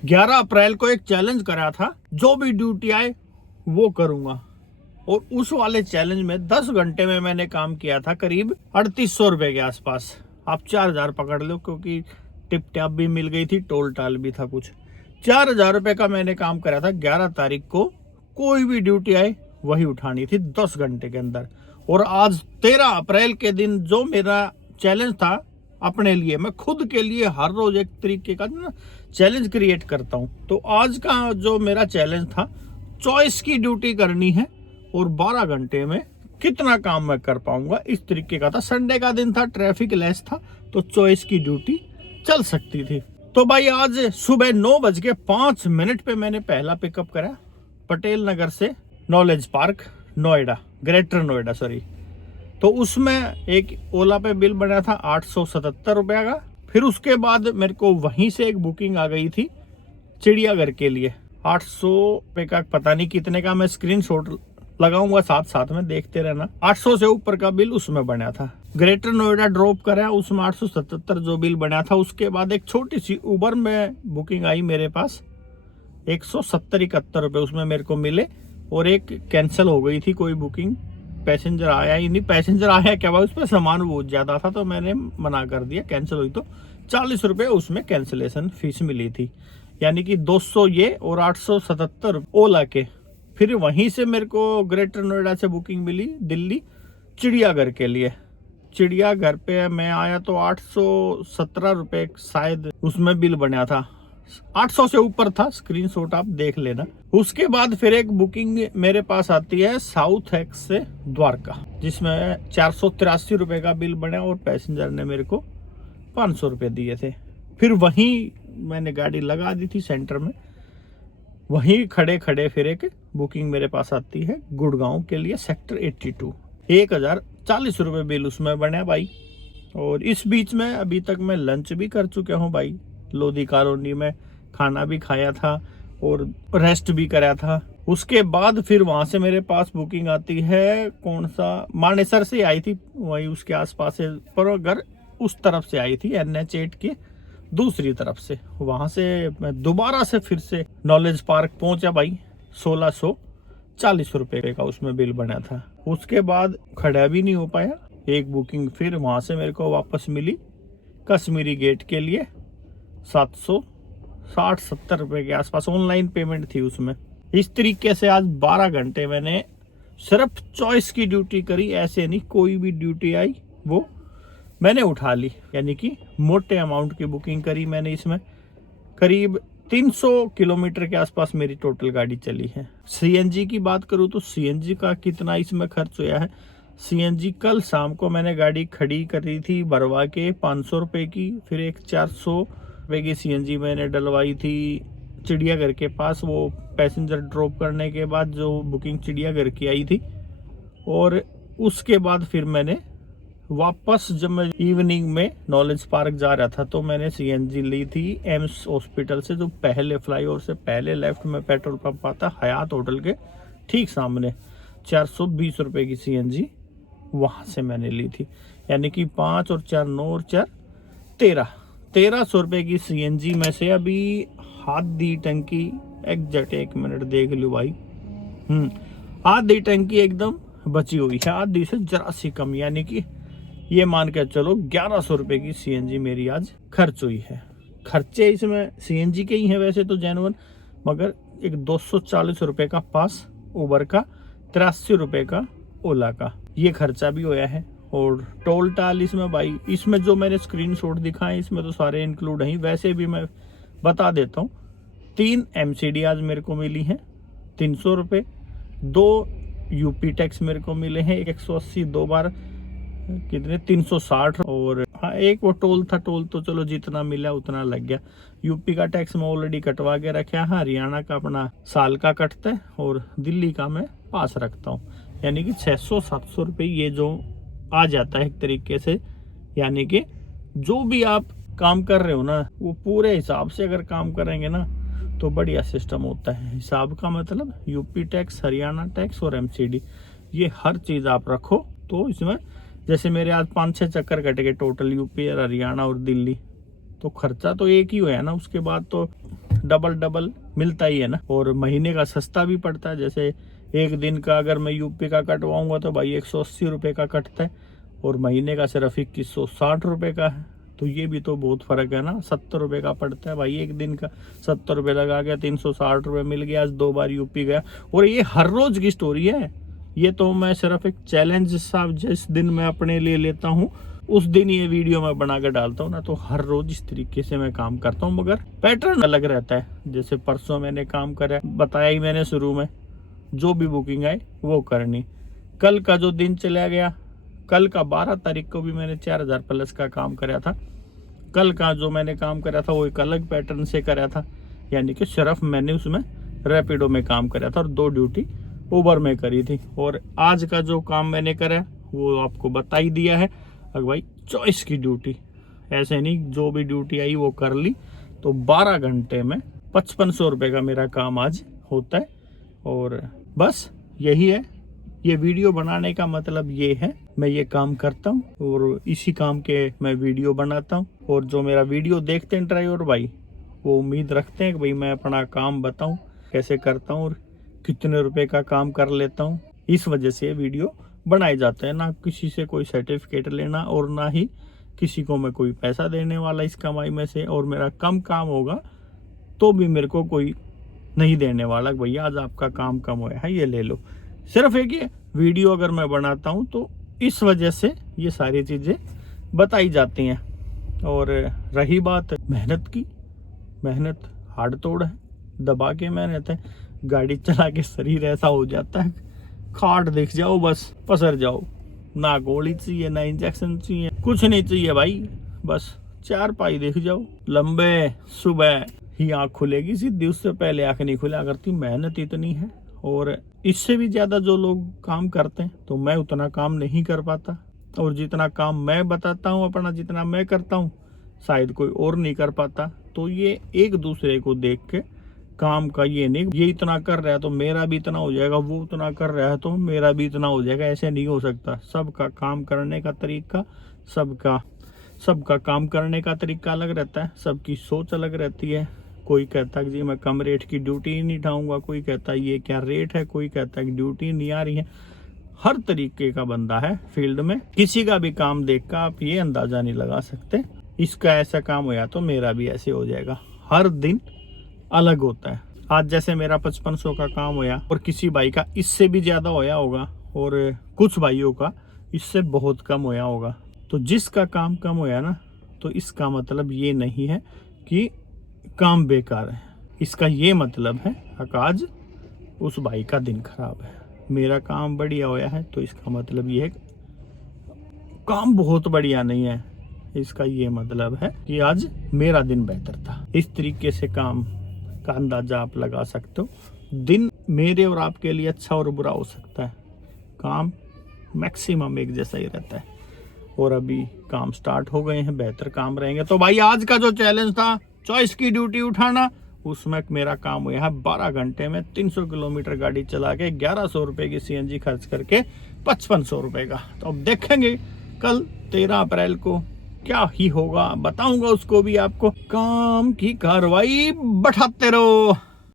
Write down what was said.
11 अप्रैल को एक चैलेंज करा था, जो भी ड्यूटी आए वो करूंगा। और उस वाले चैलेंज में 10 घंटे में मैंने काम किया था करीब 3800 रुपए के आसपास। आप 4000 पकड़ लो, क्योंकि टिप टैप भी मिल गई थी, टोल टाल भी था कुछ। 4000 रुपए का मैंने काम करा था। 11 तारीख को कोई भी ड्यूटी आए वही उठानी थी 10 घंटे के अंदर। और आज 13 अप्रैल के दिन जो मेरा चैलेंज था अपने लिए, मैं खुद के लिए हर रोज एक तरीके का ना चैलेंज क्रिएट करता हूं। तो आज का जो मेरा चैलेंज था, चॉइस की ड्यूटी करनी है और 12 घंटे में कितना काम मैं कर पाऊंगा, इस तरीके का था। संडे का दिन था, ट्रैफिक लेस था, तो चॉइस की ड्यूटी चल सकती थी। तो भाई आज सुबह 9:05 पे मैंने पहला पिकअप करा पटेल नगर से knowledge park Noida, greater Noida sorry. तो उसमें एक ओला पे बिल बना था 877 रुपया का। फिर उसके बाद मेरे को वहीं से एक बुकिंग आ गई थी चिड़ियाघर के लिए 800 रुपये का, पता नहीं कितने का, मैं स्क्रीनशॉट लगाऊंगा साथ साथ में, देखते रहना। 800 से ऊपर का बिल उसमें बना था। ग्रेटर नोएडा ड्रॉप करा, उसमें 877 जो बिल बना था। उसके बाद एक छोटी सी उबर में बुकिंग आई मेरे पास 170-71 रुपये उसमें मेरे को मिले। और एक कैंसिल हो गई थी कोई बुकिंग, पैसेंजर आया ही नहीं। पैसेंजर आया क्या भाई, उस पर सामान बहुत ज्यादा था तो मैंने मना कर दिया, कैंसिल हुई। तो 40 रुपये उसमें कैंसिलेशन फीस मिली थी, यानी कि 200 ये और 877 ओला के। फिर वहीं से मेरे को ग्रेटर नोएडा से बुकिंग मिली दिल्ली चिड़ियाघर के लिए। चिड़ियाघर पे मैं आया तो 817 रुपये शायद उसमें बिल बना था, 800 से ऊपर था, स्क्रीनशॉट आप देख लेना। उसके बाद फिर एक बुकिंग मेरे पास आती है साउथ एक्स से द्वारका, जिसमें 483 रुपये का बिल बना और पैसेंजर ने मेरे को 500 रुपये दिए थे। फिर वहीं मैंने गाड़ी लगा दी थी सेंटर में, वहीं खड़े खड़े फिर एक बुकिंग मेरे पास आती है गुड़गांव के लिए सेक्टर 82, 1040 रुपये बिल उसमें बना भाई। और इस बीच में अभी तक मैं लंच भी कर चुका हूँ भाई, लोधी कॉलोनी में खाना भी खाया था और रेस्ट भी करा था। उसके बाद फिर वहां से मेरे पास बुकिंग आती है, कौन सा, मानेसर से आई थी, वही उसके आसपास से, पर अगर उस तरफ से आई थी NH8 के दूसरी तरफ से। वहां से मैं दोबारा से फिर से नॉलेज पार्क पहुंचा भाई, 1640 रुपये का उसमें बिल बना था। उसके बाद खड़ा भी नहीं हो पाया, एक बुकिंग फिर वहां से मेरे को वापस मिली कश्मीरी गेट के लिए 760-70 रुपये के आसपास, ऑनलाइन पेमेंट थी उसमें। इस तरीके से आज 12 घंटे मैंने सिर्फ चॉइस की ड्यूटी करी, ऐसे नहीं कोई भी ड्यूटी आई वो मैंने उठा ली, यानी कि मोटे अमाउंट की बुकिंग करी मैंने। इसमें करीब 300 किलोमीटर के आसपास मेरी टोटल गाड़ी चली है। CNG की बात करूँ तो CNG का कितना इसमें खर्च हुआ है। CNG कल शाम को मैंने गाड़ी खड़ी करी थी भरवा के 500 रुपये की, फिर एक 400 रुपये की CNG मैंने डलवाई थी चिड़ियाघर के पास, वो पैसेंजर ड्रॉप करने के बाद जो बुकिंग चिड़ियाघर की आई थी। और उसके बाद फिर मैंने वापस, जब मैं इवनिंग में नॉलेज पार्क जा रहा था तो मैंने CNG ली थी एम्स हॉस्पिटल से, जो पहले फ्लाईओवर से पहले लेफ्ट में पेट्रोल पंप आता हयात होटल के ठीक सामने, 420 रुपये की CNG वहाँ से मैंने ली थी। यानी कि 5 और 4 9 और 4 1300 रुपये की CNG में से अभी आधी टंकी, एग्जैक्ट 1 मिनट देख लो भाई, आधी टंकी एकदम बची हुई है, आधी से जरा सी कम, यानी कि ये मान के चलो 1100 रुपये की CNG मेरी आज खर्च हुई है। खर्चे इसमें CNG के ही हैं वैसे तो जेन्युइन, मगर एक 240 रुपये का पास उबर का, 83 रुपये का ओला का, ये खर्चा भी होया है। और टोल टाल इसमें भाई, इसमें जो मैंने स्क्रीनशॉट दिखाए इसमें तो सारे इंक्लूड हैं। वैसे भी मैं बता देता हूँ, 3 MCD आज मेरे को मिली हैं 300 रुपये, 2 UP टैक्स मेरे को मिले हैं 180, 2 बार कितने 360, और हाँ एक वो टोल था, टोल तो चलो जितना मिला उतना लग गया। UP का टैक्स मैं ऑलरेडी कटवा के रखा है, हरियाणा का अपना साल का कटता है और दिल्ली का मैं पास रखता हूँ, यानी कि 600-700 रुपये ये जो आ जाता है एक तरीके से। यानी कि जो भी आप काम कर रहे हो ना, वो पूरे हिसाब से अगर काम करेंगे ना तो बढ़िया सिस्टम होता है। हिसाब का मतलब UP टैक्स, हरियाणा टैक्स और MCD, ये हर चीज़ आप रखो तो इसमें, जैसे मेरे आज 5-6 चक्कर कट गए टोटल, UP और हरियाणा और दिल्ली, तो खर्चा तो एक ही हुआ ना, उसके बाद तो डबल मिलता ही है ना। और महीने का सस्ता भी पड़ता है। जैसे एक दिन का अगर मैं यूपी का कटवाऊंगा तो भाई 180 रुपये का कटता है, और महीने का सिर्फ 2160 रुपये का है। तो ये भी तो बहुत फर्क है ना, 70 रुपये का पड़ता है भाई एक दिन का। 70 रुपये लगा गया, 360 रुपये मिल गया। आज 2 बार यूपी गया, और ये हर रोज की स्टोरी है। ये तो मैं सिर्फ एक चैलेंज सा जिस दिन मैं अपने लिए लेता हूँ उस दिन ये वीडियो मैं बना कर डालता हूँ ना। तो हर रोज इस तरीके से मैं काम करता हूँ, मगर पैटर्न अलग रहता है। जैसे परसों मैंने काम करा, बताया ही मैंने शुरू में, जो भी बुकिंग आई वो करनी। कल का जो दिन चला गया, कल का 12 तारीख को भी मैंने 4000 प्लस का काम करा था। कल का जो मैंने काम करा था वो एक अलग पैटर्न से करा था, यानी कि सिर्फ मैंने उसमें रैपिडो में काम करा था और 2 ड्यूटी उबर में करी थी। और आज का जो काम मैंने करा वो आपको बता ही दिया है। अगर भाई चॉइस की ड्यूटी, ऐसे नहीं जो भी ड्यूटी आई वो कर ली। तो 12 घंटे में 5500 रुपये का मेरा काम आज होता है। और बस यही है, ये वीडियो बनाने का मतलब ये है। मैं ये काम करता हूँ और इसी काम के मैं वीडियो बनाता हूँ। और जो मेरा वीडियो देखते हैं ड्राइवर भाई, वो उम्मीद रखते हैं कि भाई मैं अपना काम बताऊँ, कैसे करता हूँ और कितने रुपए का काम कर लेता हूँ। इस वजह से वीडियो बनाए जाते हैं। ना किसी से कोई सर्टिफिकेट लेना और ना ही किसी को मैं कोई पैसा देने वाला इस कमाई में से। और मेरा कम काम होगा तो भी मेरे को कोई नहीं देने वाला भैया आज आपका काम कम हुआ है ये ले लो। सिर्फ एक ये वीडियो अगर मैं बनाता हूँ तो इस वजह से ये सारी चीज़ें बताई जाती हैं। और रही बात मेहनत की, मेहनत हार्ड तोड़ है, दबा के मेहनत है। गाड़ी चला के शरीर ऐसा हो जाता है, खाट दिख जाओ बस पसर जाओ। ना गोली चाहिए, ना इंजेक्शन चाहिए, कुछ नहीं चाहिए भाई, बस 4 पाई दिख जाओ लंबे। सुबह ही आँख खुलेगी सीधी, उससे पहले आँख नहीं खुला करती। मेहनत इतनी है। और इससे भी ज़्यादा जो लोग काम करते हैं, तो मैं उतना काम नहीं कर पाता। और जितना काम मैं बताता हूँ अपना, जितना मैं करता हूँ, शायद कोई और नहीं कर पाता। तो ये एक दूसरे को देख के काम का ये नहीं, ये इतना कर रहा है तो मेरा भी इतना हो जाएगा, वो उतना कर रहा है तो मेरा भी इतना हो जाएगा, ऐसे नहीं हो सकता। सबका काम करने का तरीका, सबका काम करने का तरीका अलग रहता है, सबकी सोच अलग रहती है। कोई कहता है कि जी मैं कम रेट की ड्यूटी ही नहीं उठाऊंगा, कोई कहता है ये क्या रेट है, कोई कहता है कि ड्यूटी नहीं आ रही है। हर तरीके का बंदा है फील्ड में, किसी का भी काम देख कर आप ये अंदाजा नहीं लगा सकते इसका ऐसा काम होया तो मेरा भी ऐसे हो जाएगा। हर दिन अलग होता है। आज जैसे मेरा 5500 का काम होया और किसी भाई का इससे भी ज्यादा होया होगा, और कुछ भाइयों का इससे बहुत कम होया होगा। तो जिसका काम कम होया ना, तो इसका मतलब ये नहीं है कि काम बेकार है। इसका ये मतलब है कि आज उस भाई का दिन खराब है। मेरा काम बढ़िया होया है तो इसका मतलब ये है काम बहुत बढ़िया नहीं है। इसका ये मतलब है कि आज मेरा दिन बेहतर था। इस तरीके से काम का अंदाजा आप लगा सकते हो। दिन मेरे और आपके लिए अच्छा और बुरा हो सकता है, काम मैक्सिमम एक जैसा ही रहता है। और अभी काम स्टार्ट हो गए हैं, बेहतर काम रहेंगे। तो भाई आज का जो चैलेंज था चॉइस की ड्यूटी उठाना, उसमें मेरा काम हुआ है 12 घंटे में 300 किलोमीटर गाड़ी चला के 1100 रुपये की CNG खर्च करके 5500 रुपये का। तो अब देखेंगे कल 13 अप्रैल को क्या ही होगा, बताऊंगा उसको भी आपको। काम की कार्रवाई बढ़ाते रहो।